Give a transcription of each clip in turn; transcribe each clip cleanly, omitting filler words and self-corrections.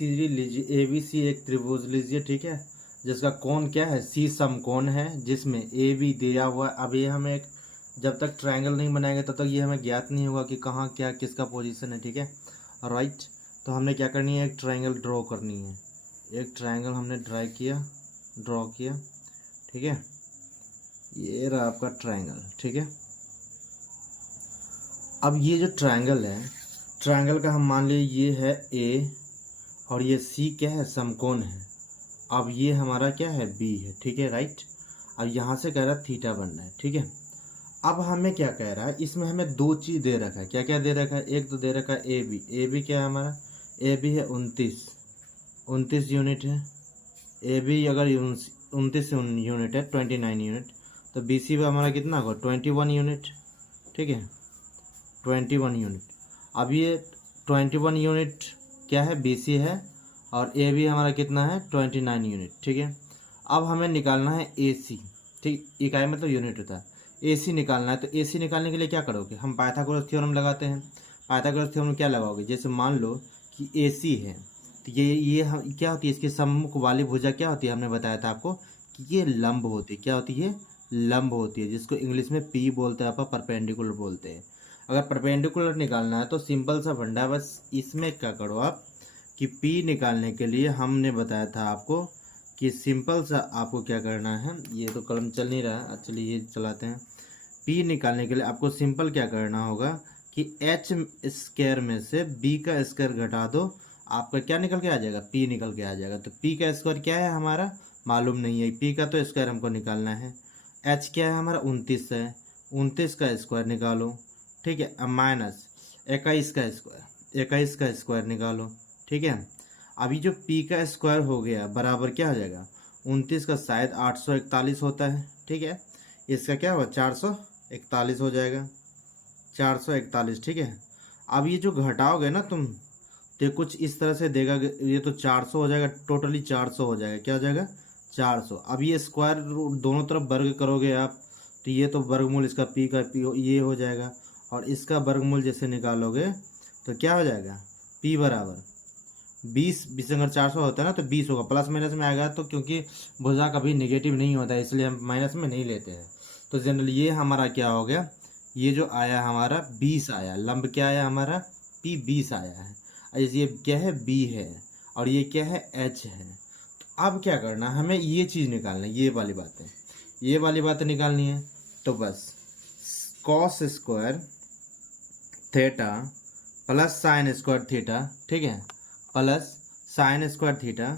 सीधी लीजिए ABC एक त्रिभुज लीजिए, ठीक है, जिसका कोण क्या है, C समकोण है, जिसमें AB दिया हुआ है। अब ये हमें एक, जब तक ट्रायंगल नहीं बनाएंगे तब तक ये हमें ज्ञात नहीं होगा कि कहाँ क्या किसका पोजीशन है, ठीक है, राइट। तो हमने क्या करनी है, एक ट्रायंगल ड्रॉ करनी है। एक ट्रायंगल हमने ड्रॉ किया, ठीक है, ये रहा आपका ट्रायंगल, ठीक है। अब ये जो ट्रायंगल है, ट्रायंगल का हम मान लीजिए ये है A और ये C क्या है, समकोण है। अब ये हमारा क्या है, B है, ठीक है, राइट। अब यहाँ से कह रहा है थीटा बनना है, ठीक है। अब हमें क्या कह रहा है, इसमें हमें दो चीज़ दे रखा है। क्या क्या दे रखा है, एक तो दे रखा है AB क्या है हमारा, AB है 29 यूनिट है। AB अगर 29 यूनिट है, 29 यूनिट, तो BC पे हमारा कितना होगा, 21 यूनिट, ठीक है, 21 यूनिट। अब ये 21 यूनिट क्या है, BC है, और AB हमारा कितना है, 29 यूनिट, ठीक है। अब हमें निकालना है AC, ठीक, इकाई मतलब यूनिट होता है। AC निकालना है, तो AC निकालने के लिए क्या करोगे, हम पाइथागोरस थ्योरम लगाते हैं। पाइथागोरस थ्योरम क्या लगाओगे, जैसे मान लो कि AC है, तो ये क्या होती है, इसकी सम्मुख वाली भुजा क्या होती है, हमने बताया था आपको कि ये लंब होती है। क्या होती है, लंब होती है, जिसको इंग्लिश में P बोलते हैं, आप परपेंडिकुलर बोलते हैं। अगर परपेंडिकुलर निकालना है तो सिंपल सा फंडा है, बस इसमें क्या करो आप कि P निकालने के लिए हमने बताया था आपको कि सिंपल सा आपको क्या करना है, ये तो कलम चल नहीं रहा है, चलिए ये चलाते हैं। P निकालने के लिए आपको सिंपल क्या करना होगा कि H स्क्वायर में से B का स्क्वायर घटा दो, आपका क्या निकल के आ जाएगा, P निकल के आ जाएगा। तो P का स्क्वायर क्या है हमारा, मालूम नहीं है, P का तो स्क्वायर हमको निकालना है। H क्या है हमारा, 29 है, 29 का स्क्वायर निकालो, ठीक है। अब माइनस 21 का स्क्वायर, 21 का स्क्वायर निकालो, ठीक है। अभी जो P का स्क्वायर हो गया बराबर क्या हो जाएगा, 29 का शायद 841 होता है, ठीक है। इसका क्या हुआ, 441 हो जाएगा, 441, ठीक है। अब ये जो घटाओगे ना तुम, तो कुछ इस तरह से देगा, ये तो 400 हो जाएगा, टोटली 400 हो जाएगा, क्या हो जाएगा, 400। अब ये स्क्वायर दोनों तरफ वर्ग करोगे आप, तो ये तो वर्गमूल इसका P का ये हो जाएगा, और इसका वर्गमूल जैसे निकालोगे तो क्या हो जाएगा, P बराबर 20 अगर 400 होता है ना तो 20 होगा, प्लस माइनस में आएगा तो, क्योंकि भुजा कभी नेगेटिव नहीं होता है इसलिए हम माइनस में नहीं लेते हैं। तो जनरली ये हमारा क्या हो गया, ये जो आया हमारा 20 आया, लंब क्या आया हमारा, P 20 आया है। ये क्या है, B है, और ये क्या है, H है। तो अब क्या करना, हमें ये चीज़ निकालना है, ये वाली बातें निकालनी है। तो बस cos square theta plus sine square theta, ठीक है, प्लस साइन स्क्वायर थीटा,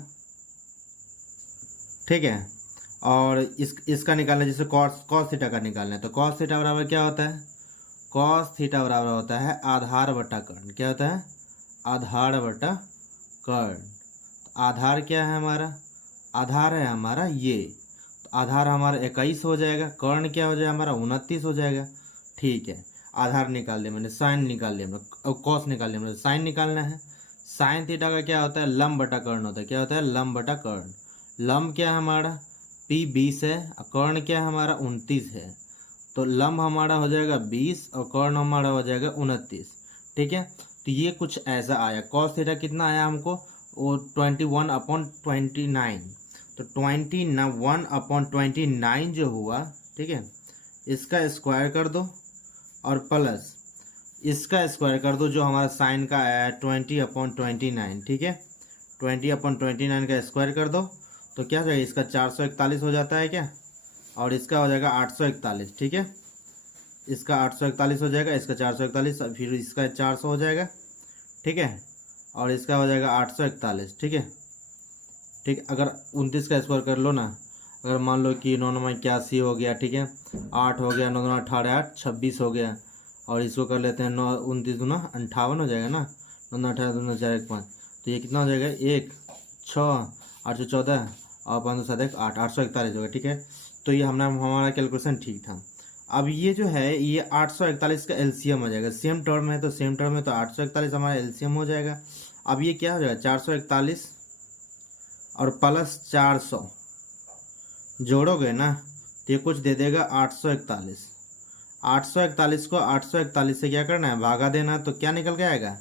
ठीक है। और इसका निकालना है, जैसे कॉस थीटा का निकालना है, तो कॉस थीटा बराबर क्या होता है, कॉस थीटा बराबर होता है आधार बटा कर्ण। क्या होता है, आधार बटा कर्ण। तो आधार क्या है हमारा, आधार है हमारा ये, तो आधार हमारा 21 हो जाएगा, कर्ण क्या हो जाएगा हमारा 29 हो जाएगा, ठीक है। आधार निकाल लिया मैंने, साइन निकाल लिया मैंने, कॉस निकाल लिया मैंने, साइन निकालना है। साइन थीटा का क्या होता है, लंब बटा कर्ण होता है। क्या होता है, लंब बटा कर्ण। लंब क्या है हमारा, P 20 है, और कर्ण क्या है हमारा 29 है, तो लंब हमारा हो जाएगा 20 और कर्ण हमारा हो जाएगा 29, ठीक है। तो ये कुछ ऐसा आया। कॉस थीटा कितना आया हमको, वो 21/29, तो 21/29 जो हुआ, ठीक है, इसका स्क्वायर कर दो और प्लस इसका स्क्वायर कर दो, जो हमारा साइन का आया है 20/29, ठीक है, 20/29 का स्क्वायर कर दो, तो क्या हो जाएगा, इसका 441 हो जाता है क्या, और इसका हो जाएगा 841, ठीक है। इसका 841 हो जाएगा, इसका 441, फिर इसका 400 हो जाएगा, ठीक है, और इसका हो जाएगा 841, ठीक है, ठीक। अगर 29 का स्क्वायर कर लो ना, अगर मान लो कि 9 9 81 हो गया, ठीक है, 8 हो गया, 9 9 18 8 26 हो गया, और इसको कर लेते हैं 9 29 दूना 58 हो जाएगा ना, 9 9 18 दूना 4 1 5, तो ये कितना हो जाएगा, 1 6 814 और 5 7 1 8 841 होगा, ठीक है। तो ये हमारा कैलकुलेशन ठीक था। अब ये जो है ये 841 का एलसीएम हो जाएगा, सेम टर्म है तो सेम टर्म है, तो 841 हमारा एलसीएम हो जाएगा। अब ये क्या हो जाएगा, 441 और प्लस 400 जोड़ोगे ना तो ये कुछ दे देगा 841। 841 को 841 से क्या करना है, भागा देना, तो क्या निकल के आएगा,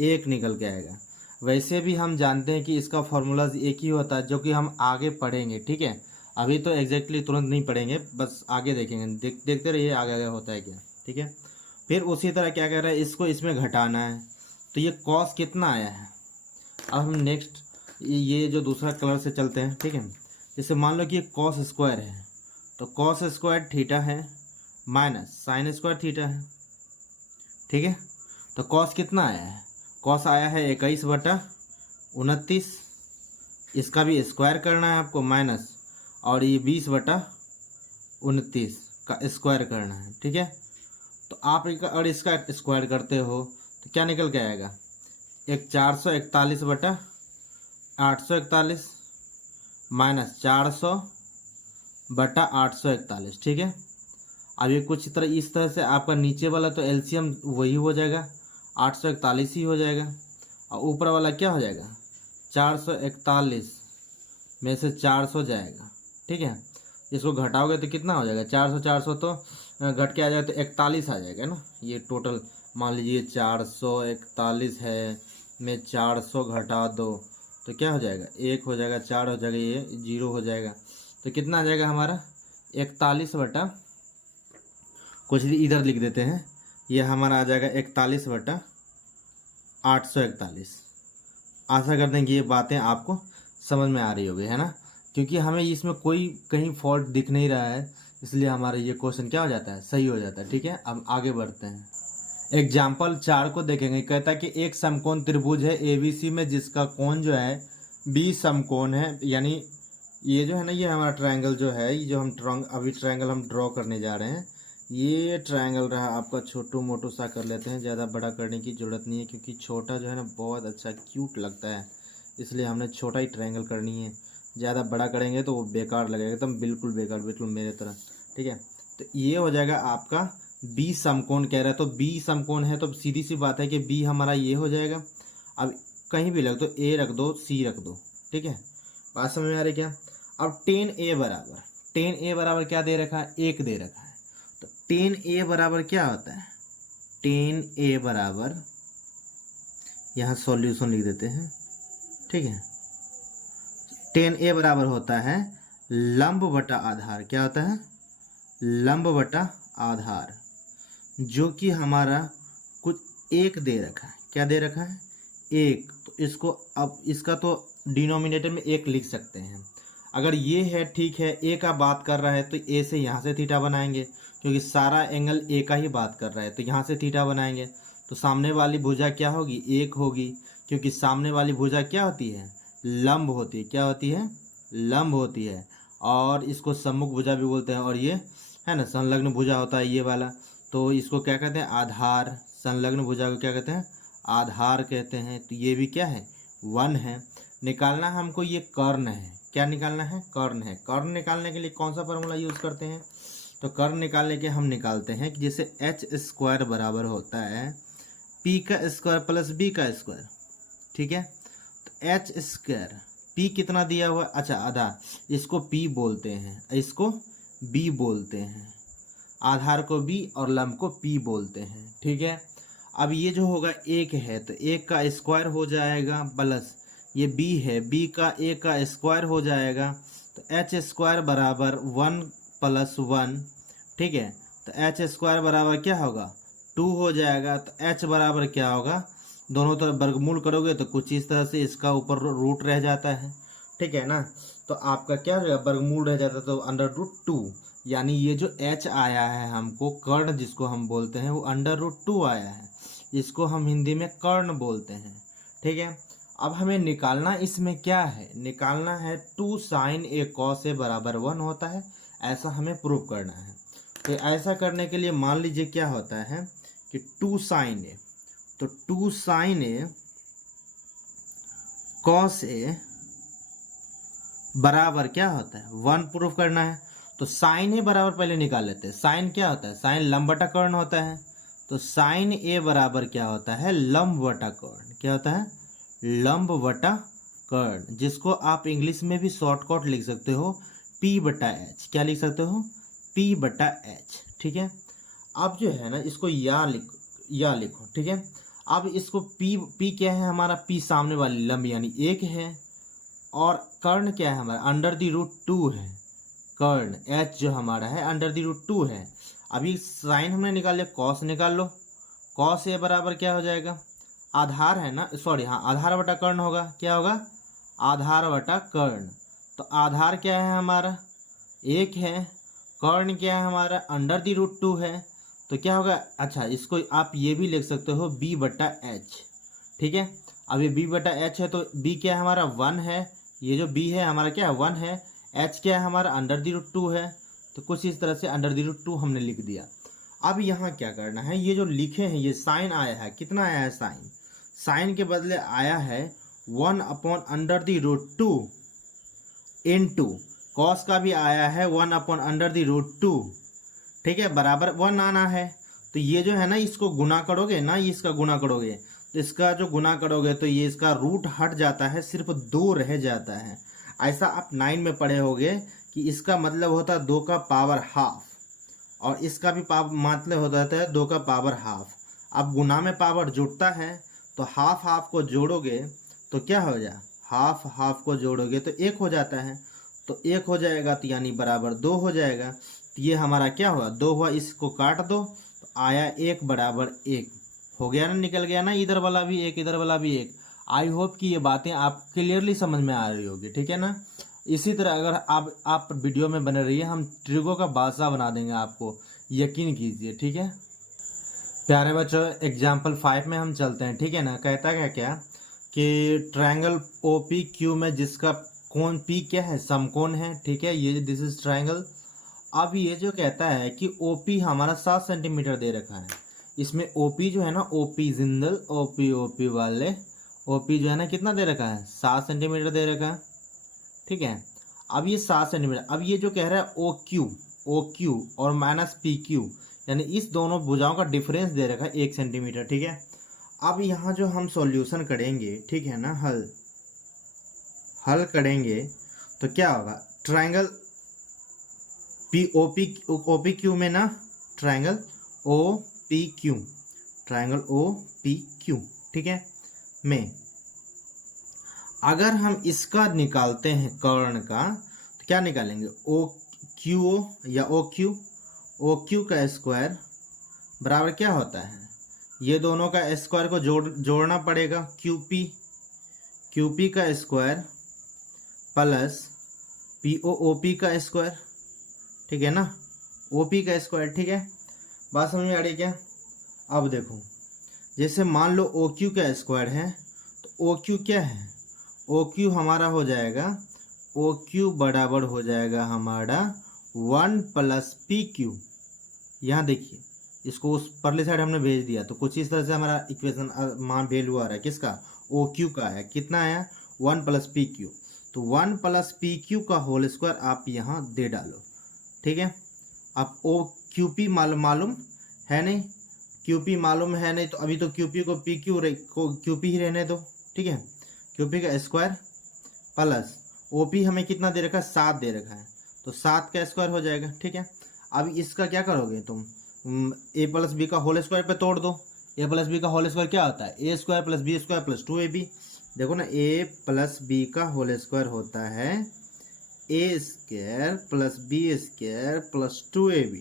1 निकल के आएगा। वैसे भी हम जानते हैं कि इसका फॉर्मूला एक ही होता है, जो कि हम आगे पढ़ेंगे, ठीक है। अभी तो एग्जैक्टली तुरंत नहीं पढ़ेंगे, बस आगे देखेंगे, देखते रहिए आगे आगे होता है क्या, ठीक है। फिर उसी तरह क्या कर रहा है, इसको इसमें घटाना है, तो ये कॉस कितना आया है। अब हम नेक्स्ट ये जो दूसरा कलर से चलते हैं, ठीक है। जैसे मान लो कि ये कॉस स्क्वायर है, तो कॉस स्क्वायर थीटा है माइनस साइन स्क्वायर थीटा है, ठीक है। तो कॉस कितना आया है, कॉस आया है 21/29, इसका भी स्क्वायर करना है आपको माइनस, और ये 20/29 का स्क्वायर करना है, ठीक है। तो आप और इसका स्क्वायर करते हो तो क्या निकल के आएगा, एक 441/841 माइनस 400/841, ठीक है। अब ये कुछ तरह इस तरह से आपका नीचे वाला तो एलसीएम वही हो जाएगा, 841 ही हो जाएगा, और ऊपर वाला क्या हो जाएगा, 441 में से 400 जाएगा, ठीक है। इसको घटाओगे तो कितना हो जाएगा, 400 तो घट के आ जाएगा तो 41 आ जाएगा ना। ये टोटल मान लीजिए 441 है, में 400 घटा दो तो क्या हो जाएगा, 1 हो जाएगा, 4 हो जाएगा, ये 0 हो जाएगा, तो कितना आ जाएगा हमारा 41 बटा, कुछ इधर लिख देते हैं, ये हमारा आ जाएगा 41/841। आशा करते हैं कि ये बातें आपको समझ में आ रही होगी, है ना, क्योंकि हमें इसमें कोई कहीं फॉल्ट दिख नहीं रहा है, इसलिए हमारा ये क्वेश्चन क्या हो जाता है, सही हो जाता है, ठीक है। अब आगे बढ़ते हैं, एग्जाम्पल 4 को देखेंगे। कहता है कि एक समकोण त्रिभुज है एबीसी में, जिसका कोण जो है बी समकोण है, यानी ये जो है ना, ये हमारा ट्रायंगल जो है, ये जो हम अभी ट्रायंगल हम ड्रॉ करने जा रहे हैं, ये ट्रायंगल रहा आपका, छोटू मोटू सा कर लेते हैं, ज़्यादा बड़ा करने की ज़रूरत नहीं है, क्योंकि छोटा जो है ना बहुत अच्छा क्यूट लगता है, इसलिए हमने छोटा ही ट्रायंगल करनी है। ज़्यादा बड़ा करेंगे तो वो बेकार लगेगा, एकदम बिल्कुल बेकार, बिल्कुल मेरे तरह, ठीक है। तो ये हो जाएगा आपका बी समकोण कह रहा है, तो बी समकोण है तो सीधी सी बात है कि बी हमारा ये हो जाएगा। अब कहीं भी लग दो, ए रख दो, सी रख दो, ठीक है, बात समझ में आ रही क्या। अब tan a बराबर क्या दे रखा है, 1 दे रखा है, तो tan a बराबर क्या होता है, tan a बराबर, यहाँ सॉल्यूशन लिख देते हैं, ठीक है। tan a बराबर होता है लंब बटा आधार, क्या होता है, लंब बटा आधार, जो कि हमारा कुछ 1 दे रखा है, क्या दे रखा है, 1। तो इसको अब इसका तो डिनोमिनेटर में 1 लिख सकते हैं। अगर ये है, ठीक है, ए का बात कर रहा है तो ए से यहाँ से थीटा बनाएंगे, क्योंकि सारा एंगल ए का ही बात कर रहा है, तो यहाँ से थीटा बनाएंगे, तो सामने वाली भुजा क्या होगी, 1 होगी, क्योंकि सामने वाली भुजा क्या होती है, लंब होती है, क्या होती है, लंब होती है, और इसको सम्मुख भुजा भी बोलते हैं, और ये है ना संलग्न भुजा होता है ये वाला, तो इसको क्या कहते हैं, आधार। संलग्न भुजा को क्या कहते हैं, आधार कहते हैं। तो ये भी क्या है, 1 है। निकालना हमको ये कर्ण है, क्या निकालना है, कर्ण है। कर्ण निकालने के लिए कौन सा फार्मूला यूज़ करते हैं, तो कर्ण निकालने के हम निकालते हैं कि जैसे h² बराबर होता है p का स्क्वायर प्लस b का स्क्वायर, ठीक है। तो h², p कितना दिया हुआ, अच्छा आधा, इसको p बोलते हैं, इसको b बोलते हैं, आधार को b और लंब को p बोलते हैं, ठीक है। अब ये जो होगा 1 है, तो 1 का स्क्वायर हो जाएगा, प्लस ये b है, b का 1 का स्क्वायर हो जाएगा, तो h² बराबर 1 + 1, ठीक है। तो h² बराबर क्या होगा, 2 हो जाएगा। तो h बराबर क्या होगा, दोनों तरफ वर्गमूल करोगे तो कुछ इस तरह से इसका ऊपर रूट रह जाता है, ठीक है ना। तो आपका क्या हो जाएगा, वर्गमूल रह जाता है, तो √2, यानी ये जो h आया है हमको, कर्ण जिसको हम बोलते हैं, वो √2 आया है, इसको हम हिंदी में कर्ण बोलते हैं, ठीक है। अब हमें निकालना इसमें क्या है, निकालना है 2 sin a cos a बराबर 1 होता है, ऐसा हमें प्रूव करना है। तो ऐसा करने के लिए मान लीजिए क्या होता है कि 2 sin a, तो 2 sin a cos a बराबर क्या होता है, 1 प्रूफ करना है। तो sin a बराबर पहले निकाल लेते हैं। sin क्या होता है, sin लंब बटा कर्ण होता है, तो sin a बराबर क्या होता है, लंब बटा कर्ण, क्या होता है, लंब बटा कर्ण, जिसको आप इंग्लिश में भी शॉर्टकट लिख सकते हो p/h, क्या लिख सकते हो, p/h, ठीक है। अब जो है ना इसको या लिखो, ठीक है। अब इसको पी क्या है हमारा, पी सामने वाली लंब यानी 1 है, और कर्ण क्या है हमारा, √2 है। कर्ण एच जो हमारा है √2 है। अभी साइन हमने निकाल लिया, कॉस निकाल लो। कॉस ए बराबर क्या हो जाएगा, आधार है ना, सॉरी हाँ, आधार बटा कर्ण होगा। क्या होगा, आधार बटा कर्ण। तो आधार क्या है हमारा 1 है, कर्ण क्या है हमारा √2 है। तो क्या होगा, अच्छा इसको आप ये भी लिख सकते हो b/h। ठीक है, अब ये b/h है तो b क्या है हमारा 1 है, ये जो b है हमारा क्या है 1 है, h क्या है हमारा √2 है। तो कुछ इस तरह से √2 हमने लिख दिया। अब यहाँ क्या करना है, ये जो लिखे हैं ये साइन आया है, कितना आया है साइन, साइन के बदले आया है 1/√2 इंटू कॉस का भी आया है 1/√2। ठीक है, बराबर 1 आना है। तो ये जो है ना इसको गुना करोगे ना, ये इसका गुना करोगे तो इसका जो गुना करोगे तो ये इसका रूट हट जाता है, सिर्फ 2 रह जाता है। ऐसा आप 9 में पढ़े होगे कि इसका मतलब होता है 2 का पावर हाफ, और इसका भी मतलब होता है 2 का पावर हाफ। अब गुना में पावर जुड़ता है तो हाफ हाफ को जोड़ोगे तो क्या हो जाए, हाफ हाफ को जोड़ोगे तो 1 हो जाता है। तो 1 हो जाएगा तो यानी बराबर 2 हो जाएगा। तो ये हमारा क्या हुआ, 2 हुआ, इसको काट दो तो आया 1 बराबर 1 हो गया ना, निकल गया ना, इधर वाला भी 1 इधर वाला भी 1। आई होप कि ये बातें आप क्लियरली समझ में आ रही होगी। ठीक है ना, इसी तरह अगर आप वीडियो में बने रहिए, हम ट्रिगो का बादशाह बना देंगे आपको, यकीन कीजिए। ठीक है प्यारे बच्चों, एग्जाम्पल 5 में हम चलते हैं। ठीक है ना, कहता है क्या कि ट्रायंगल OPQ में जिसका कोण P क्या है, समकोण है। ठीक है, ये दिस इज ट्रायंगल। अब ये जो कहता है कि OP हमारा 7 सेंटीमीटर दे रखा है। इसमें OP जो है ना, OP जिंदल OP वाले OP जो है ना कितना दे रखा है, 7 सेंटीमीटर दे रखा है। ठीक है, अब ये 7 सेंटीमीटर, अब ये जो कह रहा है OQ और -PQ यानी इस दोनों भुजाओं का डिफरेंस दे रखा है 1 सेंटीमीटर। ठीक है, अब यहाँ जो हम सॉल्यूशन करेंगे, ठीक है ना, हल करेंगे तो क्या होगा, ट्रायंगल OPQ में ना, ट्रायंगल OPQ ठीक है में अगर हम इसका निकालते हैं कर्ण का तो क्या निकालेंगे, OQO या OQ का स्क्वायर बराबर क्या होता है, ये दोनों का स्क्वायर को जोड़ना पड़ेगा, QP का स्क्वायर प्लस OP का स्क्वायर। ठीक है ना, OP का स्क्वायर। ठीक है, बात समझ में आ रही क्या। अब देखो, जैसे मान लो OQ का स्क्वायर है तो OQ क्या है, OQ हमारा हो जाएगा, OQ बराबर हो जाएगा हमारा 1 + PQ। यहाँ देखिए, इसको उस परली साइड हमने भेज दिया तो कुछ इस तरह से हमारा इक्वेशन मान वैल्यू आ रहा है, किसका, OQ का है। कितना आया, 1 + PQ। तो 1 + PQ का होल स्क्वायर आप यहाँ दे डालो। ठीक है, अब QP मालूम है नहीं, QP मालूम है नहीं तो अभी तो QP को QP ही रहने दो। ठीक है, QP का स्क्वायर प्लस OP हमें कितना दे रखा है, 7 दे रखा है, तो 7 का स्क्वायर हो जाएगा। ठीक है, अब इसका क्या करोगे तुम, A + B का होल स्क्वायर पे तोड़ दो। A + B का होल स्क्वायर क्या होता है, A² + B² + 2AB। देखो ना, A + B का होल स्क्वायर होता है A² + B² + 2AB।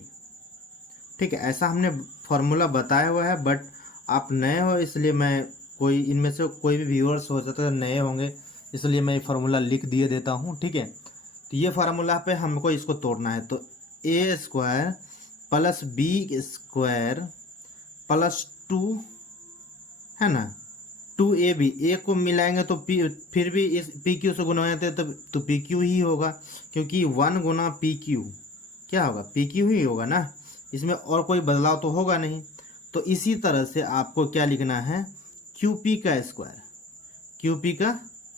ठीक है, ऐसा हमने फॉर्मूला बताया हुआ है, बट आप नए हो इसलिए मैं, कोई इनमें से कोई भी व्यूअर्स हो सकता है नए होंगे, इसलिए मैं ये फार्मूला लिख दिए देता हूँ। ठीक है, तो ये फार्मूला पे हमको इसको तोड़ना है, तो A² + B² + 2 है ना, 2AB, A को मिलाएंगे तो फिर भी इस PQ से गुना होते तो PQ ही होगा, क्योंकि 1 × PQ क्या होगा, PQ ही होगा ना, इसमें और कोई बदलाव तो होगा नहीं। तो इसी तरह से आपको क्या लिखना है, QP का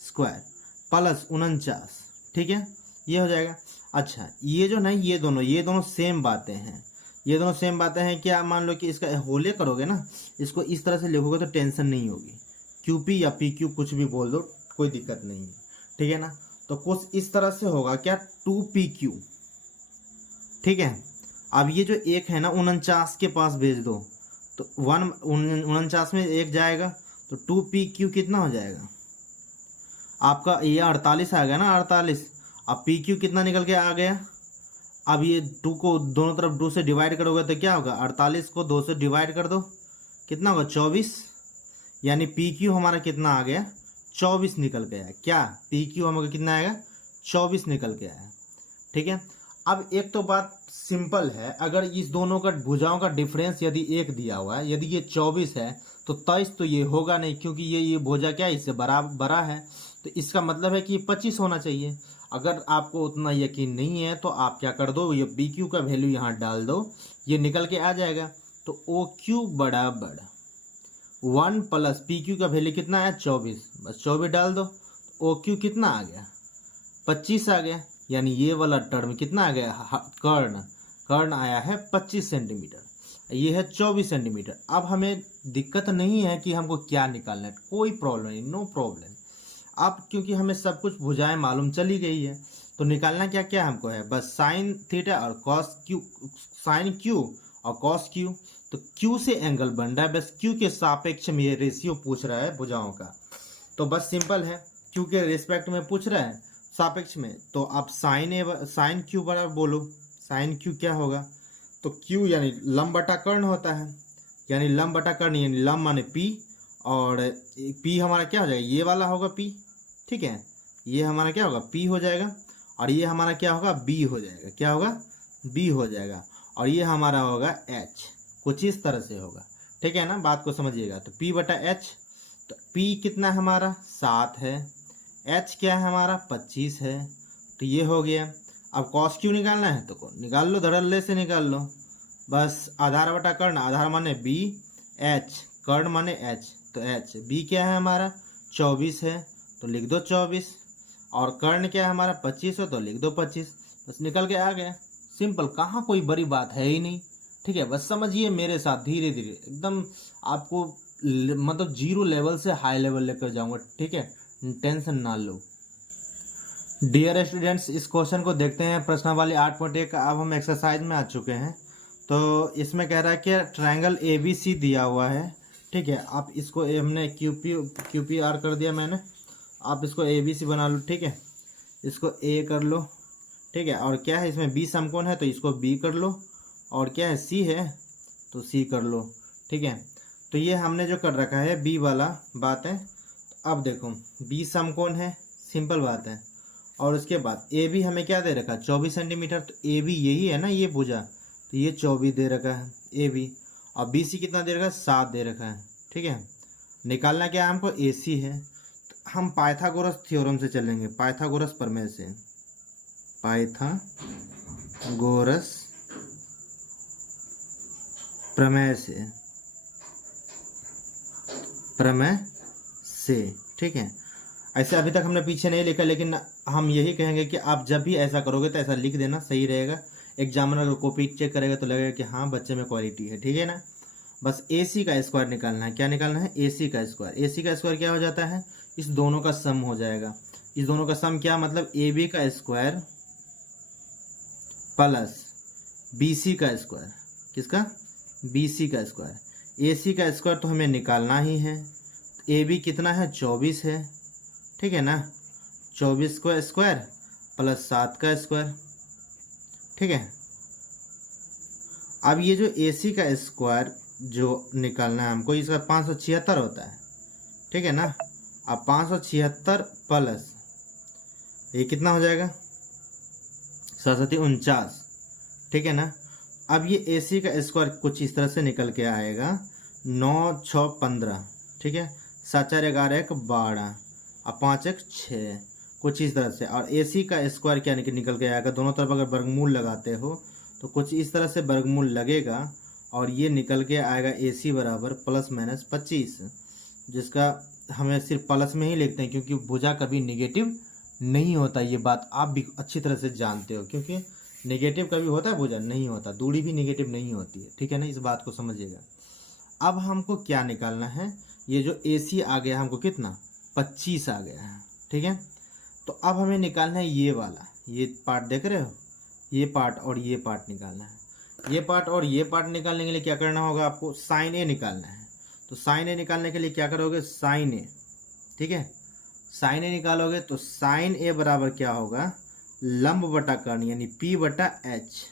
स्क्वायर प्लस 49। ठीक है, ये हो जाएगा। अच्छा, ये जो नहीं, ये दोनों सेम बातें हैं, ये दोनों सेम बातें हैं। क्या मान लो कि इसका होले करोगे ना, इसको इस तरह से लिखोगे तो टेंशन नहीं होगी, QP या PQ कुछ भी बोल दो, कोई दिक्कत नहीं है। ठीक है ना, तो कुछ इस तरह से होगा क्या, 2PQ। ठीक है, अब ये जो 1 है ना 49 के पास भेज दो, तो तो 49 में 1 जाएगा तो 2PQ कितना हो जाएगा आपका, ये 48 आ गया ना 48। अब PQ कितना निकल के आ गया, अब ये 2 को दोनों तरफ 2 से डिवाइड करोगे तो क्या होगा, 48 को 2 से डिवाइड कर दो, कितना होगा 24, यानी PQ हमारा कितना आ गया 24 निकल के आया। क्या PQ हमारा कितना आएगा 24 निकल के आया। ठीक है, अब एक तो बात सिंपल है, अगर इस दोनों का भुजाओं का डिफरेंस यदि 1 दिया हुआ है, यदि ये 24 है तो 23 तो ये होगा नहीं, क्योंकि ये भुजा क्या है इससे बड़ा है, तो इसका मतलब है कि ये 25 होना चाहिए। अगर आपको उतना यकीन नहीं है तो आप क्या कर दो, ये PQ का वैल्यू यहाँ डाल दो, ये निकल के आ जाएगा। तो OQ बराबर 1 प्लस PQ का वैल्यू कितना है 24, बस 24 डाल दो, OQ कितना आ गया 25 आ गया, यानी ये वाला टर्म कितना आ गया, कर्ण आया है 25 सेंटीमीटर, ये है 24 सेंटीमीटर। अब हमें दिक्कत नहीं है कि हमको क्या निकालना है, कोई प्रॉब्लम नहीं, नो प्रॉब्लम। अब क्योंकि हमें सब कुछ भुजाएं मालूम चली गई है, तो निकालना क्या क्या हमको है, बस साइन थीटा और कॉस क्यू, साइन क्यू और कॉस क्यू। तो क्यू से एंगल बन रहा है, बस क्यू के सापेक्ष में ये रेशियो पूछ रहा है भुजाओं का, तो बस सिंपल है, क्यू के रिस्पेक्ट में पूछ रहा है सापेक्ष में, तो आप साइन क्यू बराबर बोलो, साइन क्यू क्या होगा, तो क्यू यानी लंब बटा कर्ण होता है, यानी लंब बटा कर्ण, यानी लंब माने पी, और पी हमारा क्या हो जाएगा, ये वाला होगा पी। ठीक है, ये हमारा क्या होगा पी हो जाएगा, और ये हमारा क्या होगा बी हो जाएगा, क्या होगा बी हो जाएगा, और ये हमारा होगा एच, कुछ इस तरह से होगा। ठीक है ना, बात को समझिएगा। तो पी बटा एच, तो पी कितना है हमारा 7 है, एच क्या है हमारा 25 है, तो ये हो गया। अब कॉस क्यू निकालना है तो निकाल लो, धड़ल्ले से निकाल लो, बस आधार बटा कर्ण, आधार माने बी, एच कर्ण माने एच, तो एच बी क्या है हमारा 24 है, तो लिख दो 24, और कर्ण क्या है हमारा 25 है, तो लिख दो 25, बस निकल के आ गया। सिंपल, कहाँ कोई बड़ी बात है ही नहीं। ठीक है, बस समझिए मेरे साथ, धीरे धीरे एकदम आपको मतलब 0 लेवल से हाई लेवल लेकर जाऊंगा। ठीक है, टेंशन ना लो। डियर स्टूडेंट्स, इस क्वेश्चन को देखते हैं, प्रश्नावली 8.1 का। अब हम एक्सरसाइज में आ चुके हैं। तो इसमें कह रहा है कि ट्रायंगल ABC दिया हुआ है। ठीक है, आप इसको हमने QPR कर दिया मैंने, आप इसको ABC बना लो। ठीक है, इसको A कर लो। ठीक है, और क्या है इसमें B समकोण है तो इसको B कर लो, और क्या है C है तो C कर लो। ठीक है, तो ये हमने जो कर रखा है B वाला बात है। तो अब देखो B समकोण है, सिंपल बात है, और उसके बाद AB हमें क्या दे रखा है 24 सेंटीमीटर, तो AB यही है ना ये भुजा, तो ये 24 दे रखा है AB, और BC कितना दे रखा है 7 दे रखा है। ठीक है, निकालना क्या है हमको AC है। तो हम पाइथागोरस थ्योरम से चलेंगे, पाइथागोरस प्रमेय से, पाइथागोरस प्रमेय से। ठीक है, ऐसे अभी तक हमने पीछे नहीं लिखा, लेकिन हम यही कहेंगे कि आप जब भी ऐसा करोगे तो ऐसा लिख देना, सही रहेगा। एग्जामिनर अगर कॉपी चेक करेगा तो लगेगा कि हाँ बच्चे में क्वालिटी है। ठीक है ना, बस AC का स्क्वायर निकालना है। क्या निकालना है AC का स्क्वायर। AC का स्क्वायर क्या हो जाता है, इस दोनों का सम हो जाएगा। इस दोनों का सम क्या मतलब AB का स्क्वायर प्लस BC का स्क्वायर, किसका BC का स्क्वायर। AC का स्क्वायर तो हमें निकालना ही है, AB कितना है 24 है। ठीक है ना, 24 का स्क्वायर प्लस 7 का स्क्वायर। ठीक है, अब ये जो AC का स्क्वायर जो निकालना है हमको, इसका 576 होता है। ठीक है ना, अब 576 प्लस ये कितना हो जाएगा 4749। ठीक है ना, अब ये AC का स्क्वायर कुछ इस तरह से निकल के आएगा 9 6 15। ठीक है, 7 4 11 1 12 और 5 1 6, कुछ इस तरह से। और AC का स्क्वायर क्या निकल के आएगा, दोनों तरफ अगर वर्गमूल लगाते हो तो कुछ इस तरह से वर्गमूल लगेगा, और ये निकल के आएगा AC बराबर ±25, जिसका हमें सिर्फ प्लस में ही लिखते हैं क्योंकि भुजा कभी निगेटिव नहीं होता। ये बात आप भी अच्छी तरह से जानते हो, क्योंकि नेगेटिव कभी होता है भुजा नहीं होता, दूरी भी नेगेटिव नहीं होती है। ठीक है ना, इस बात को समझिएगा। अब हमको क्या निकालना है, ये जो AC आ गया हमको कितना 25 आ गया है। ठीक है, तो अब हमें निकालना है ये वाला, ये पार्ट देख रहे हो, ये पार्ट और ये पार्ट निकालना है। ये पार्ट और ये पार्ट निकालने के लिए क्या करना होगा आपको, साइन ए निकालना है। तो साइन ए निकालने के लिए क्या करोगे, साइन ए, ठीक है, साइन ए निकालोगे तो साइन ए बराबर क्या होगा, लंब बटा कर्ण यानी पी बटा एच।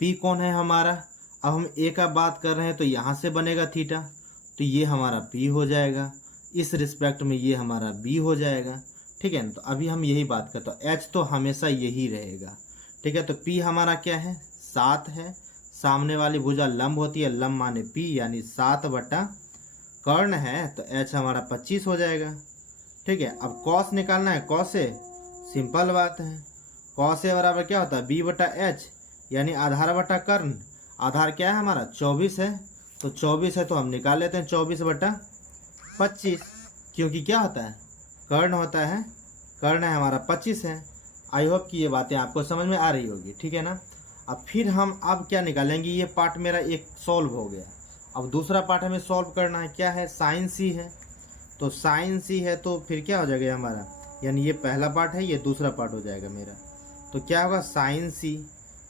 पी कौन है हमारा, अब हम ए का बात कर रहे हैं तो यहाँ से बनेगा थीटा, तो ये हमारा पी हो जाएगा, इस रिस्पेक्ट में ये हमारा बी हो जाएगा, ठीक है ना। तो अभी हम यही बात करते हैं, एच तो हमेशा यही रहेगा, ठीक है। तो पी हमारा क्या है, 7 है, सामने वाली भुजा लंब होती है, लंब माने पी यानी 7 बटा कर्ण है, तो एच हमारा 25 हो जाएगा, ठीक है। अब कॉस निकालना है, कॉस ए सिंपल बात है, कॉस ए बराबर क्या होता है, बी बटा एच यानी आधार बटा कर्ण। आधार क्या है हमारा, 24 है, तो 24 है तो हम निकाल लेते हैं 24 बटा 25, क्योंकि क्या होता है, कर्ण होता है, कर्ण है हमारा 25 है। आई होप कि ये बातें आपको समझ में आ रही होगी, ठीक है ना। अब फिर हम अब क्या निकालेंगे, ये पार्ट मेरा एक सॉल्व हो गया, अब दूसरा पार्ट हमें सॉल्व करना है, क्या है, साइन सी है। तो साइन सी है तो फिर क्या हो जाएगा हमारा, यानी ये पहला पार्ट है, ये दूसरा पार्ट हो जाएगा मेरा, तो क्या होगा साइन सी।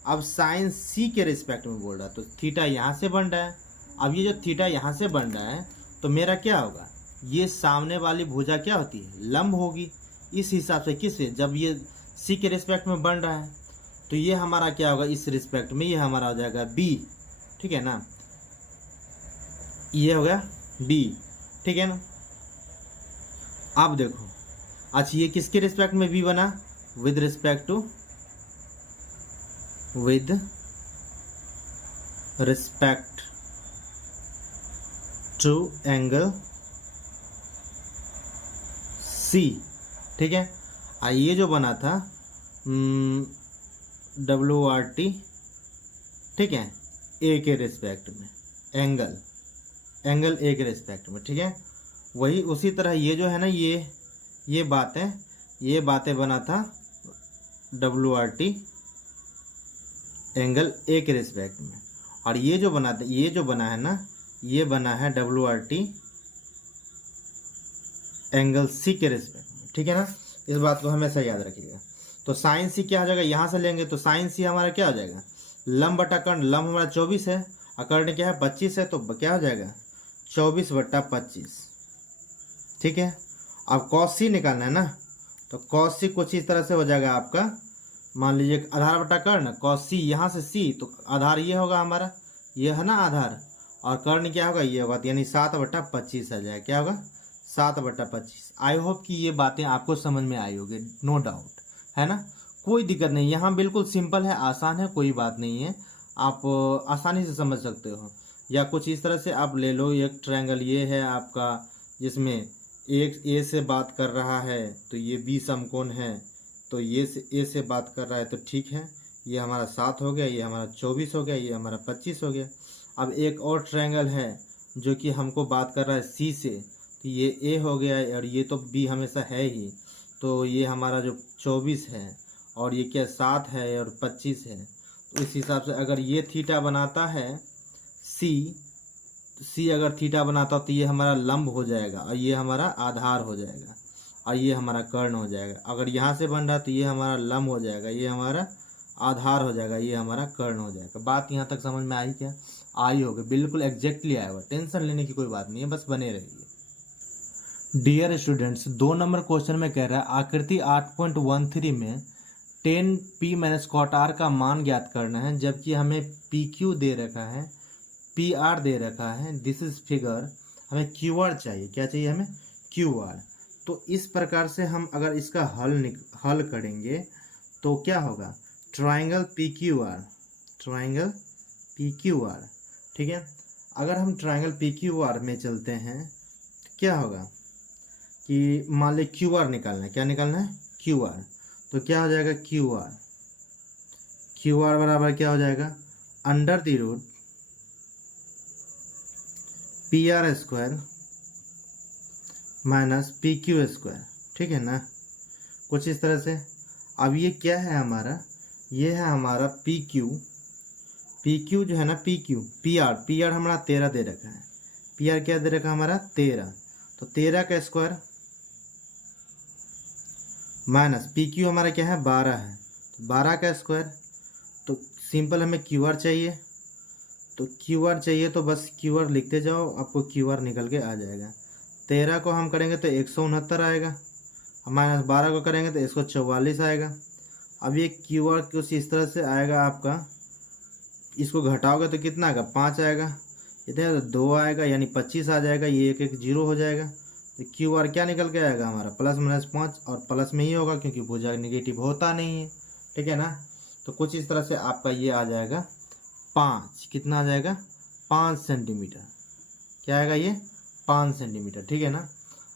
अब साइन सी के रिस्पेक्ट में बोल रहा है तो थीटा यहाँ से बन रहा है, अब ये जो थीटा यहाँ से बन रहा है तो मेरा क्या होगा, ये सामने वाली भुजा क्या होती है, लंब होगी, इस हिसाब से किससे, जब ये सी के रिस्पेक्ट में बन रहा है तो ये हमारा क्या होगा, इस रिस्पेक्ट में ये हमारा हो जाएगा बी, ठीक है ना, ये हो गया बी, ठीक है ना। अब देखो, अच्छा ये किसके रिस्पेक्ट में बी बना, with respect to angle C, ठीक है। ये जो बना था WRT, ठीक है, ए के रिस्पेक्ट में, एंगल ए के रिस्पेक्ट में, ठीक है। वही उसी तरह ये जो है ना, ये बातें बना था WRT एंगल ए के रिस्पेक्ट में, और ये जो बना है ना, ये बना है WRT एंगल सी के रिस्पेक्ट में, ठीक है ना। इस बात को हमेशा याद रखिएगा। तो साइन सी क्या हो जाएगा, यहाँ से लेंगे तो साइन सी हमारा क्या हो जाएगा, लंब बटा कर्ण, लंब हमारा 24 है और कर्ण क्या है 25 है, तो क्या हो जाएगा 24 बटा 25, ठीक है। अब कॉस सी निकालना है ना, तो कॉस सी कुछ इस तरह से हो जाएगा आपका, मान लीजिए आधार बटा कर्ण, कॉस सी यहाँ से सी, तो आधार ये होगा हमारा, ये है ना आधार, और कर्ण क्या होगा, ये होगा, यानी 7 बटा 25 आ जाएगा, क्या होगा 7 बटा 25। आई होप कि ये बातें आपको समझ में आई होगी, नो डाउट, है ना, कोई दिक्कत नहीं, यहाँ बिल्कुल सिंपल है, आसान है, कोई बात नहीं है, आप आसानी से समझ सकते हो। या कुछ इस तरह से आप ले लो, एक ट्रायंगल ये है आपका, जिसमें एक ए से बात कर रहा है तो ये बी समकोण है, तो ये से ए से बात कर रहा है, तो ठीक है, ये हमारा 7 हो गया, ये हमारा 24 हो गया, ये हमारा 25 हो गया। अब एक और ट्रायंगल है जो कि हमको बात कर रहा है सी से, तो ये ए हो गया, और ये तो बी हमेशा है ही, तो ये हमारा जो 24 है और ये क्या 7 है और 25 है, तो इस हिसाब से अगर ये थीटा बनाता है सी अगर थीटा बनाता हो तो ये हमारा लंब हो जाएगा और ये हमारा आधार हो जाएगा और ये हमारा कर्ण हो जाएगा। अगर यहाँ से बन रहा है तो ये हमारा लंब हो जाएगा, ये हमारा आधार हो जाएगा, ये हमारा कर्ण हो जाएगा। बात यहाँ तक समझ में आई क्या? आई होगी, बिल्कुल एग्जैक्टली आया हुआ, टेंशन लेने की कोई बात नहीं है, बस बने रहिए। डियर स्टूडेंट्स, 2 नंबर क्वेश्चन में कह रहा है आकृति 8.13 में 10p माइनस कॉट आर का मान ज्ञात करना है, जबकि हमें PQ दे रखा है, PR दे रखा है, दिस इज फिगर, हमें QR चाहिए। क्या चाहिए हमें? QR। तो इस प्रकार से हम अगर इसका हल करेंगे तो क्या होगा? ट्राइंगल PQR, ठीक है। अगर हम ट्राइंगल PQR में चलते हैं तो क्या होगा कि मान ली QR निकालना है, क्या निकालना है? QR। तो क्या हो जाएगा? QR बराबर क्या हो जाएगा? Under the root PR square minus PQ square, ठीक है ना, कुछ इस तरह से। अब ये क्या है हमारा? ये है हमारा PQ जो है ना, PR हमारा 13 दे रखा है, PR क्या दे रखा है हमारा? 13, तो 13 का स्क्वायर माइनस PQ हमारा क्या है? 12 है, तो 12 का स्क्वायर। तो सिंपल हमें QR चाहिए, तो क्यू आर चाहिए तो बस क्यू आर लिखते जाओ, आपको क्यू आर निकल के आ जाएगा। 13 को हम करेंगे तो 169 आएगा, -12 को करेंगे तो 144 आएगा। अब ये क्यू आर कुछ इस तरह से आएगा आपका, इसको घटाओगे तो कितना आएगा, 5 आएगा, इधर 2 आएगा यानी 25 आ जाएगा, ये एक 0 हो जाएगा। तो क्यू आर क्या निकल के आएगा हमारा, +-5, और प्लस में ही होगा क्योंकि भुजा नेगेटिव होता नहीं है, ठीक है ना। तो कुछ इस तरह से आपका ये आ जाएगा 5, कितना आ जाएगा, 5 सेंटीमीटर, क्या आएगा ये, 5 सेंटीमीटर, ठीक है ना।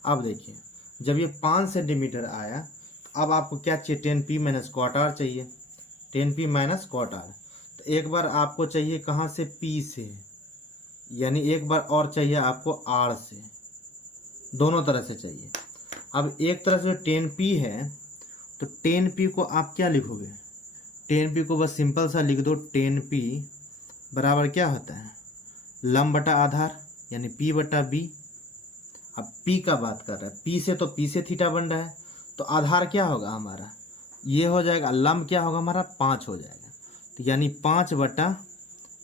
अब देखिए जब ये 5 सेंटीमीटर आया, अब आपको क्या चाहिए, 10p - cot r चाहिए, 10p - cot r। तो एक बार आपको चाहिए कहाँ से, p से, यानी एक बार और चाहिए आपको r से, दोनों तरह से चाहिए। अब एक तरह से 10p है तो 10p को आप क्या लिखोगे, 10p को बस सिंपल सा लिख दो, 10p बराबर क्या होता है, लंब बटा आधार यानी p/b। अब p का बात कर रहा है, p से तो p से थीटा बन रहा है, तो आधार क्या होगा हमारा, ये हो जाएगा, लंब क्या होगा हमारा, 5 हो जाएगा, तो यानी 5/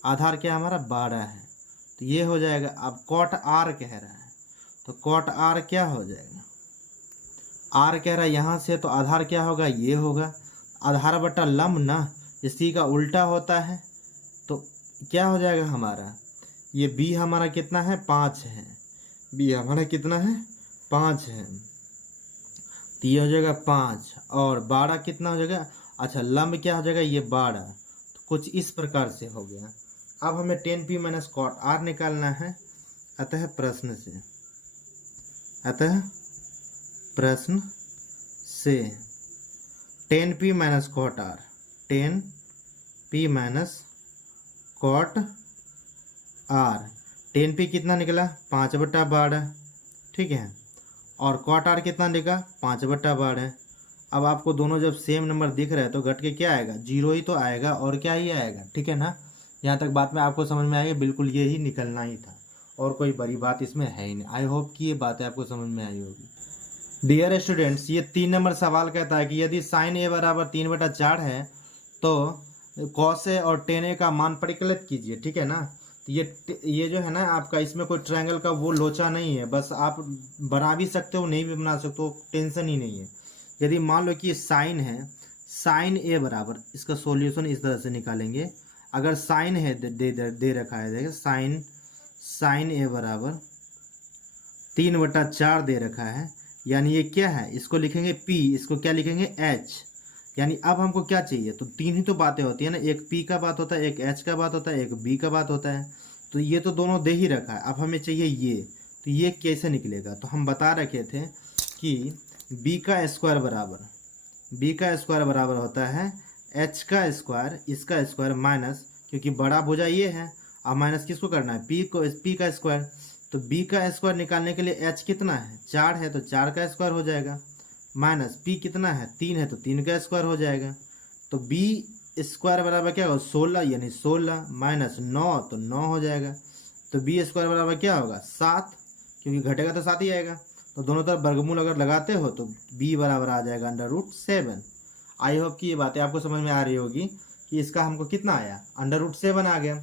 आधार क्या हमारा 12 है, तो ये हो जाएगा। अब cot r कह रहा है तो cot r क्या हो जाएगा, r कह रहा है यहाँ से, तो आधार क्या होगा, ये होगा, आधार बटा लंब ना, इसी का उल्टा होता है, तो क्या हो जाएगा हमारा, ये b हमारा कितना है, 5 है, b हमारा कितना है, 5 है, तो ये हो जाएगा 5, और 12 कितना हो जाएगा, अच्छा लंब क्या हो जाएगा, ये 12। तो कुछ इस प्रकार से हो गया। अब हमें 10p - cot r निकालना है, अतः प्रश्न से 10p - cot r, 10p - cot r, 10p कितना निकला, 5/12, ठीक है, और cot r कितना निकला, 5/12। अब आपको दोनों जब सेम नंबर दिख रहे हैं तो घट के क्या आएगा, 0 ही तो आएगा, और क्या ही आएगा, ठीक है ना। यहाँ तक बात में आपको समझ में आएगी, बिल्कुल ये ही निकलना ही था, और कोई बड़ी बात इसमें है ही नहीं। आई होप कि ये बातें आपको समझ में आई होगी। डियर स्टूडेंट्स, ये 3 नंबर सवाल कहता है कि यदि sin a बराबर 3/4 है तो cos a और tan a का मान परिकलित कीजिए, ठीक है ना। तो ये जो है ना आपका, इसमें कोई ट्रायंगल का वो लोचा नहीं है, बस आप बना भी सकते हो, नहीं भी बना सकते हो, टेंशन ही नहीं है। यदि मान लो कि ये साइन है, sin a बराबर, इसका सॉल्यूशन इस तरह से निकालेंगे, अगर साइन है दे रखा है, देखिए sin a बराबर 3/4 दे रखा है, यानी ये क्या है, इसको लिखेंगे p, इसको क्या लिखेंगे h, यानी अब हमको क्या चाहिए, तो 3 ही तो बातें होती है ना, एक p का बात होता है, एक h का बात होता है, एक b का बात होता है, तो ये तो दोनों दे ही रखा है। अब हमें चाहिए ये, तो ये कैसे निकलेगा, तो हम बता रखे थे कि b का स्क्वायर बराबर होता है h का स्क्वायर, इसका स्क्वायर माइनस, क्योंकि बड़ा भुजा ये है, अब माइनस किसको करना है, p का स्क्वायर। तो b का स्क्वायर निकालने के लिए h कितना है, 4 है, तो 4 का स्क्वायर हो जाएगा, माइनस p कितना है, 3 है, तो 3 का स्क्वायर हो जाएगा। तो b स्क्वायर बराबर क्या होगा, 16, यानी 16 माइनस 9, तो 9 हो जाएगा। तो b स्क्वायर बराबर क्या होगा, 7, क्योंकि घटेगा तो 7 ही आएगा। तो दोनों तरफ वर्गमूल अगर लगाते हो तो b बराबर आ जाएगा √7। आई होप कि ये बातें आपको समझ में आ रही होगी कि इसका हमको कितना आया, √7 आ गया।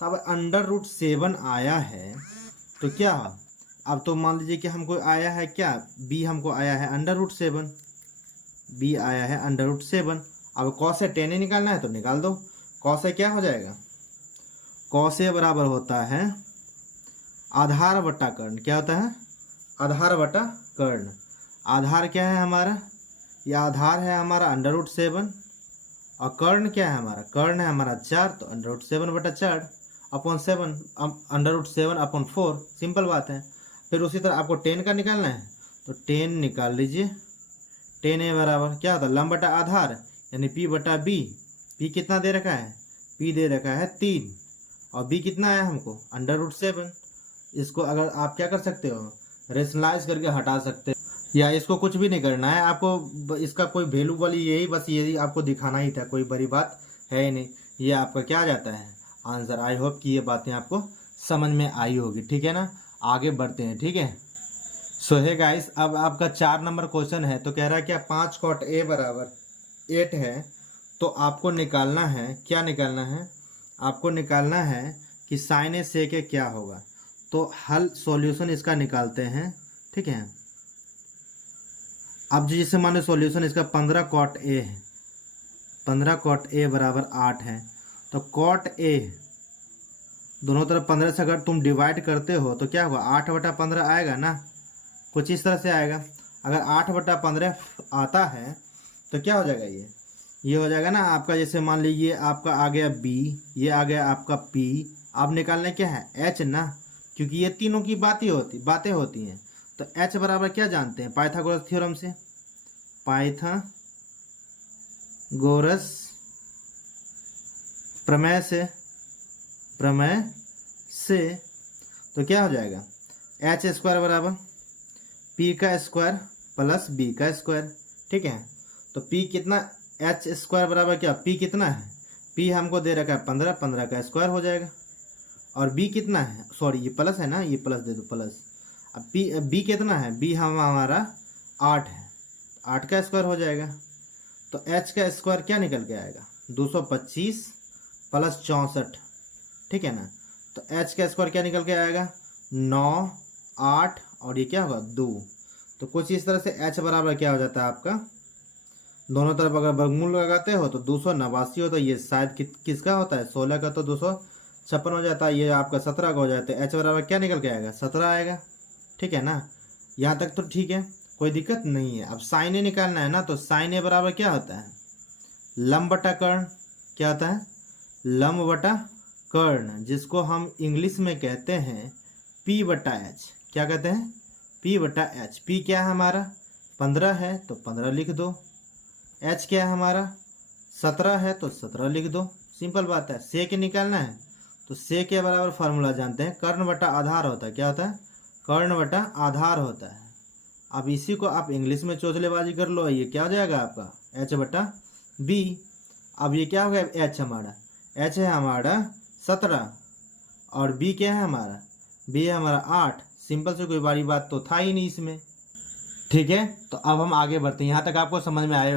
तो अब √7 आया है तो क्या, अब तो मान लीजिए कि हमको आया है क्या, b हमको आया है √7, b आया है √7। अब cos से tan निकालना है तो निकाल दो, cos से क्या हो जाएगा, cos से बराबर होता है आधार बटा कर्ण, क्या होता है, आधार बटा कर्ण। आधार क्या है हमारा, यह आधार है हमारा √7, और कर्ण क्या है हमारा, कर्ण है हमारा 4, तो √7/4 अपॉन 7, √7/4, सिंपल बात है। फिर उसी तरह आपको 10 का निकालना है तो 10 निकाल लीजिए, 10a बराबर क्या होता है, लंब बटा आधार यानी p/b, p कितना दे रखा है, p दे रखा है 3, और b कितना है हमको √7। इसको अगर आप क्या कर सकते हो, रेशनलाइज करके हटा सकते हो, या इसको कुछ भी नहीं करना है आपको, इसका कोई वैल्यू वाली यही बस यही आपको दिखाना ही था, कोई बड़ी बात है ही नहीं। ये आपका क्या आ जाता है आंसर। आई होप कि ये बातें आपको समझ में आई होगी, ठीक है ना। आगे बढ़ते हैं, ठीक है। सो है गाइस, अब आपका 4 नंबर क्वेश्चन है, तो कह रहा है क्या 5 cot a बराबर 8 है, तो आपको निकालना है, क्या निकालना है, आपको निकालना है कि साइन ए सेक ए क्या होगा। तो हल सॉल्यूशन इसका निकालते हैं, ठीक है। अब जैसे मान लो सॉल्यूशन इसका 15 कॉट ए है, 15 कॉट ए बराबर 8 है। तो कॉट ए दोनों तरफ 15 से अगर तुम डिवाइड करते हो तो क्या होगा, 8/15 आएगा ना, कुछ इस तरह से आएगा। अगर 8/15 आता है तो क्या हो जाएगा, ये हो जाएगा ना आपका, जैसे मान लीजिए आपका आ गया बी, ये आ गया आपका पी। अब निकालने क्या है, एच ना, क्योंकि ये तीनों की बातें होती हैं। तो एच बराबर क्या जानते हैं, पाइथागोरस थ्योरम से, पाइथागोरस प्रमेय से तो क्या हो जाएगा, एच स्क्वायर बराबर पी का स्क्वायर प्लस बी का स्क्वायर, ठीक है। तो पी कितना, एच स्क्वायर बराबर क्या, पी कितना है, पी हमको दे रखा है 15, 15 का स्क्वायर हो जाएगा। और बी कितना है, सॉरी ये प्लस है ना, ये प्लस दे दो प्लस। अब बी कितना है, बी हमारा 8 है, 8 का स्क्वायर हो जाएगा। तो एच का स्क्वायर क्या निकल के आएगा, 225 प्लस 64, ठीक है ना। तो एच का स्क्वायर क्या निकल के आएगा, 9, 8 और ये क्या होगा 2। तो कुछ इस तरह से एच बराबर क्या हो जाता है आपका, दोनों तरफ अगर वर्गमूल लगाते हो तो 289 होता है। ये शायद किसका होता है, 16 का, तो 256 हो जाता है। ये आपका 17 का हो जाता है। एच बराबर क्या निकल के आएगा, 17 आएगा, ठीक है ना। यहाँ तक तो ठीक है, कोई दिक्कत नहीं है। अब साइन ए निकालना है ना, तो साइन ए बराबर क्या होता है, लंब बटा कर्ण। क्या होता है, लंब बटा कर्ण, जिसको हम इंग्लिश में कहते हैं पी बटा एच। क्या कहते हैं, पी बटा एच। पी क्या है हमारा, 15 है तो 15 लिख दो। एच क्या है हमारा, 17 है तो 17 लिख दो। सिंपल बात है। सेक निकालना है तो सेक के बराबर फार्मूला जानते हैं, कर्ण बटा आधार होता है। क्या होता है, कर्ण बटा आधार होता है। अब इसी को आप इंग्लिश में चौचलेबाजी कर लो, ये क्या हो जाएगा आपका, एच बटा बी। अब ये क्या हो गया, एच हमारा, एच है हमारा 17 और बी क्या है हमारा, बी है हमारा 8। सिंपल से कोई बड़ी बात तो था ही नहीं इसमें, ठीक है। तो अब हम आगे बढ़ते हैं। यहाँ तक आपको समझ में आई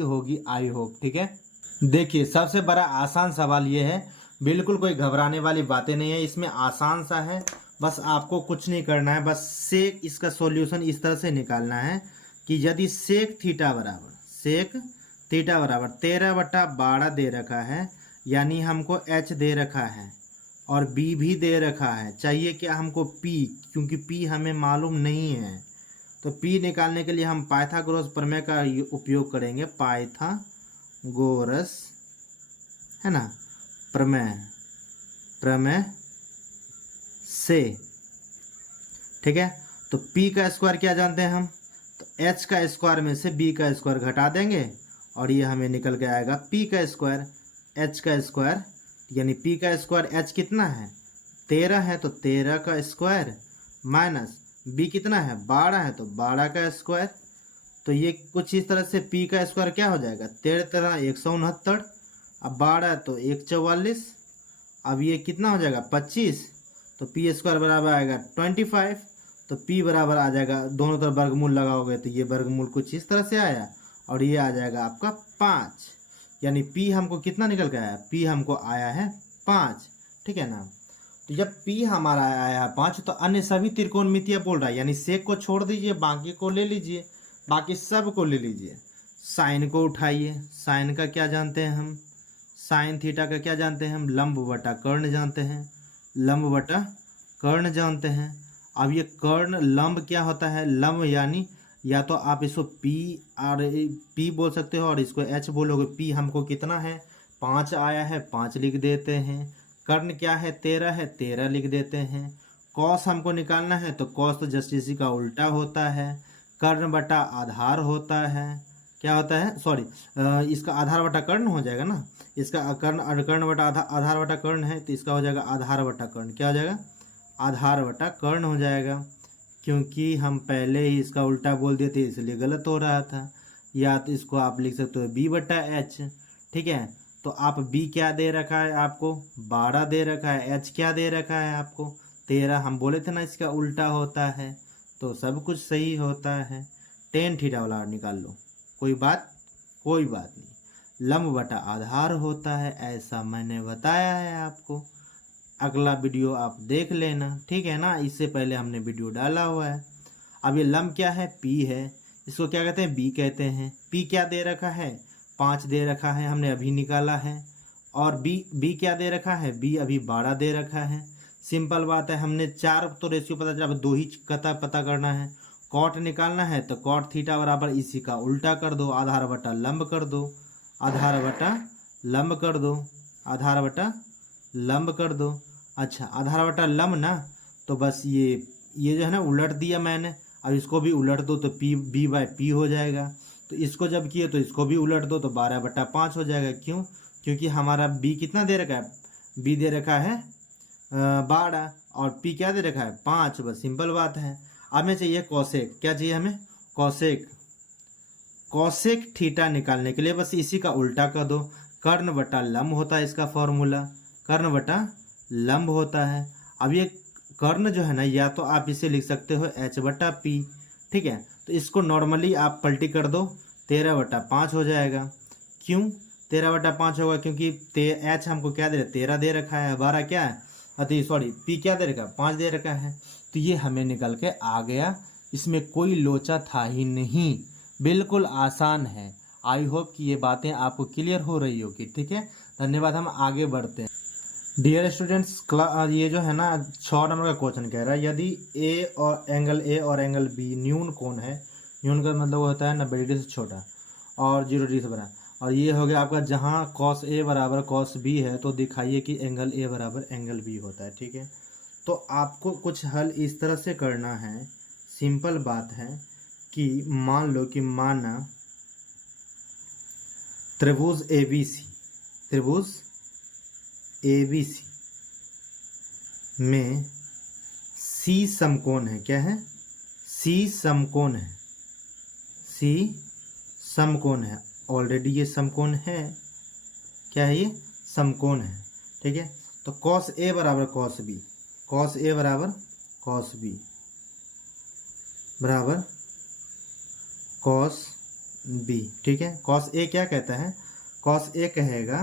होगी, आई होप, ठीक है। देखिए सबसे बड़ा आसान सवाल ये है, बिल्कुल कोई घबराने वाली बातें नहीं है इसमें, आसान सा है। बस आपको कुछ नहीं करना है, बस सेक इसका सॉल्यूशन इस तरह से निकालना है कि यदि सेक थीटा बराबर 13/12 दे रखा है, यानी हमको एच दे रखा है और बी भी दे रखा है। चाहिए क्या हमको पी, क्योंकि पी हमें मालूम नहीं है। तो पी निकालने के लिए हम पाइथागोरस प्रमेय का उपयोग करेंगे। पाइथागोरस है ना, प्रमेय से, ठीक है। तो पी का स्क्वायर क्या जानते हैं हम, तो एच का स्क्वायर में से बी का स्क्वायर घटा देंगे और ये हमें निकल के आएगा पी का स्क्वायर, एच का स्क्वायर, यानी पी का स्क्वायर एच कितना है 13 है तो 13 का स्क्वायर माइनस बी कितना है 12 है तो 12 का स्क्वायर। तो ये कुछ इस तरह से पी का स्क्वायर क्या हो जाएगा, 13 169, अब 12 तो 144, अब ये कितना हो जाएगा 25, तो पी स्क्वायर बराबर आएगा 25। तो पी बराबर आ जाएगा, दोनों तरफ वर्गमूल लगाओगे तो ये वर्गमूल कुछ इस तरह से आया और ये आ जाएगा आपका 5, यानी पी हमको कितना निकल के आया, पी हमको आया है 5, ठीक है ना। तो जब पी हमारा आया है 5 तो अन्य सभी त्रिकोणमितीय बोल रहा है, यानी सेक को छोड़ दीजिए, बाकी को ले लीजिए, बाकी सब को ले लीजिए। साइन को उठाइए, साइन का क्या जानते हैं हम, साइन थीटा का क्या जानते हैं हम, लंब बटा कर्ण जानते हैं, लंब बटा कर्ण जानते हैं। अब ये कर्ण लंब क्या होता है, लंब यानी या तो आप इसको पी बोल सकते हो और इसको एच बोलोगे। पी हमको कितना है 5 आया है, 5 लिख देते हैं। कर्ण क्या है 13 है, 13 लिख देते हैं। कॉस हमको निकालना है तो कॉस तो जस्ट इसी का उल्टा होता है, कर्ण बटा आधार होता है। क्या होता है, सॉरी इसका आधार बटा कर्ण हो जाएगा ना, इसका कर्ण बटा आधार बटा कर्ण है तो इसका हो जाएगा आधार बटा कर्ण। क्या हो जाएगा, आधार बटा कर्ण हो जाएगा, क्योंकि हम पहले ही इसका उल्टा बोल दिए थे इसलिए गलत हो रहा था। या तो इसको आप लिख सकते हो बी बटा एच, ठीक है। तो आप बी क्या दे रखा है आपको 12 दे रखा है, एच क्या दे रखा है आपको 13, हम बोले थे ना इसका उल्टा होता है, तो सब कुछ सही होता है। टेन थीटा वाला निकाल लो, कोई बात नहीं। लंब बटा आधार होता है, ऐसा मैंने बताया है आपको। अगला वीडियो आप देख लेना, ठीक है ना। इससे पहले हमने वीडियो डाला हुआ है। अब ये लम क्या है, पी है, इसको क्या कहते हैं, बी कहते हैं। पी क्या दे रखा है, 5 दे रखा है, हमने अभी निकाला है। और बी क्या दे रखा है, बी अभी 12 दे रखा है। सिंपल बात है, हमने 4 तो रेशियो पता चला, अब 2 ही पता करना है। कॉट निकालना है तो कॉट थीटा बराबर इसी का उल्टा कर दो, आधार बटा लंब कर दो, आधार बटा लंब कर दो, आधार बटा लंब कर दो। अच्छा, आधार बटा लंब ना, तो बस ये जो है ना उलट दिया मैंने। अब इसको भी उलट दो तो पी बी बाय पी हो जाएगा। तो इसको जब किए तो इसको भी उलट दो तो 12/5 हो जाएगा। क्यों, क्योंकि हमारा बी कितना दे रखा है, बी दे रखा है 12 और पी क्या दे रखा है 5। बस सिंपल बात है। अब हमें चाहिए कॉसेक, क्या चाहिए हमें, कॉसेक। कॉसेक थीटा निकालने के लिए बस इसी का उल्टा कर दो, कर्ण बटा लंब होता है इसका फॉर्मूला, कर्ण बटा लंब होता है। अब ये कर्ण जो है ना, या तो आप इसे लिख सकते हो h/p, ठीक है। तो इसको नॉर्मली आप पलटी कर दो, 13/5 हो जाएगा। क्यों 13/5 होगा, क्योंकि h हमको क्या दे, 13 दे रखा है, 12 क्या है, अति सॉरी p क्या दे रखा है, 5 दे रखा है। तो ये हमें निकल के आ गया। इसमें कोई लोचा था ही नहीं, बिल्कुल आसान है। आई होप कि ये बातें आपको क्लियर हो रही होगी, ठीक है। धन्यवाद, हम आगे बढ़ते हैं। डियर स्टूडेंट्स, ये जो है ना 6 नंबर का क्वेश्चन कह रहा है, यदि ए और एंगल बी न्यून कोण है, न्यून का मतलब होता है 90 डिग्री से छोटा और 0 डिग्री से बड़ा, और ये हो गया आपका जहाँ cos A बराबर cos B है, तो दिखाइए कि एंगल A बराबर एंगल B होता है, ठीक है। तो आपको कुछ हल इस तरह से करना है, सिंपल बात है कि मान लो कि माना त्रिभुज ABC, त्रिभुज ABC में C समकोण है, क्या है, C समकोण है, C समकोण है। ऑलरेडी ये समकोण है, क्या है, ये समकोण है, ठीक है। तो cos A बराबर cos B, cos A बराबर cos B बराबर cos B, ठीक है। cos A क्या कहता है, cos A कहेगा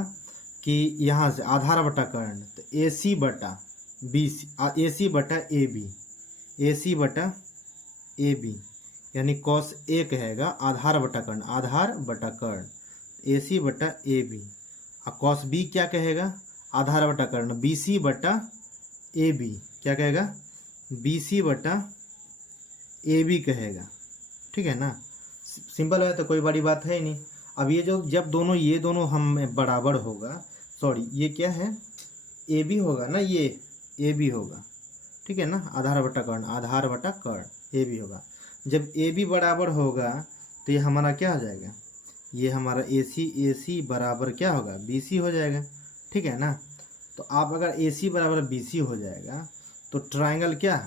कि यहाँ से आधार बटा कर्ण, तो AC बटा BC, AC बटा AB, AC बटा AB, यानी cos A कहेगा आधार बटा कर्ण, आधार बटा कर्ण, AC बटा AB। और cos B क्या कहेगा, आधार बटा कर्ण, BC बटा AB, क्या कहेगा, BC बटा AB कहेगा, ठीक है ना। सिंपल है, तो कोई बड़ी बात है ही नहीं। अब ये जो जब ये दोनों हम बराबर होगा, सॉरी ये क्या है, ए बी होगा ना, ये ए बी होगा, ठीक है ना, आधार बटा कर्ण, आधार बटा कर्ण ए बी होगा। जब ए बी बराबर होगा तो ये हमारा क्या हो जाएगा, ये हमारा ए सी बराबर क्या होगा, बी सी हो जाएगा, ठीक है ना। तो आप अगर ए सी बराबर बी सी हो जाएगा तो ट्राइंगल क्या,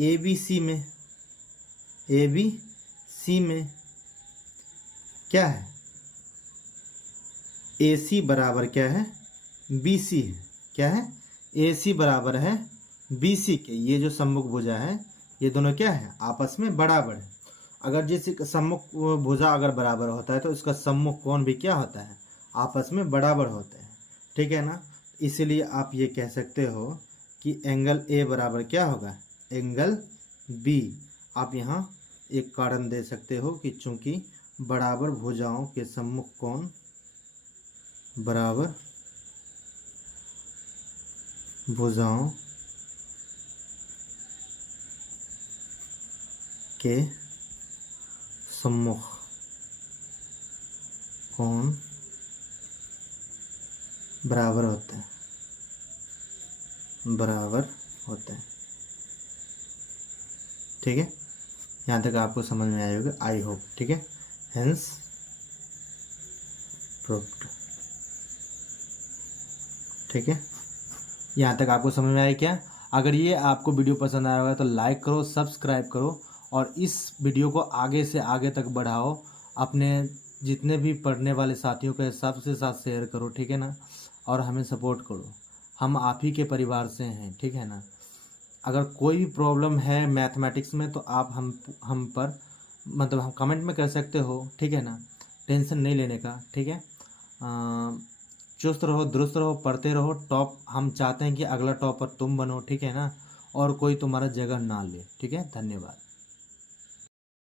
ए बी सी में, ए बी सी में क्या है, ए सी बराबर क्या है, बी सी है, क्या है, ए सी बराबर है बी सी के। ये जो सम्मुख भुजा है ये दोनों क्या है, आपस में बराबर है। अगर जिस सम्मुख भुजा अगर बराबर होता है तो इसका सम्मुख कोण भी क्या होता है, आपस में बराबर होते हैं, ठीक है ना। इसीलिए आप ये कह सकते हो कि एंगल ए बराबर क्या होगा, एंगल बी। आप यहाँ एक कारण दे सकते हो कि चूंकि बराबर भुजाओं के सम्मुख कोण बराबर भुजाओं के सम्मुख कोण बराबर होते हैं, बराबर होते हैं, ठीक है। यहाँ तक आपको समझ में आएगा, आई होप, ठीक है। हेंस प्रूव्ड, ठीक है। यहाँ तक आपको समझ में आया क्या। अगर ये आपको वीडियो पसंद आया होगा तो लाइक करो, सब्सक्राइब करो और इस वीडियो को आगे से आगे तक बढ़ाओ, अपने जितने भी पढ़ने वाले साथियों के सबसे साथ शेयर करो, ठीक है ना। और हमें सपोर्ट करो, हम आप ही के परिवार से हैं, ठीक है ना। अगर कोई भी प्रॉब्लम है मैथमेटिक्स में तो आप हम पर मतलब हम कमेंट में कर सकते हो, ठीक है ना। टेंशन नहीं लेने का, ठीक है। चुस्त रहो, दुरुस्त रहो, पढ़ते रहो। टॉप हम चाहते हैं कि अगला टॉपर तुम बनो, ठीक है ना, और कोई तुम्हारा जगह ना ले। ठीक है, धन्यवाद।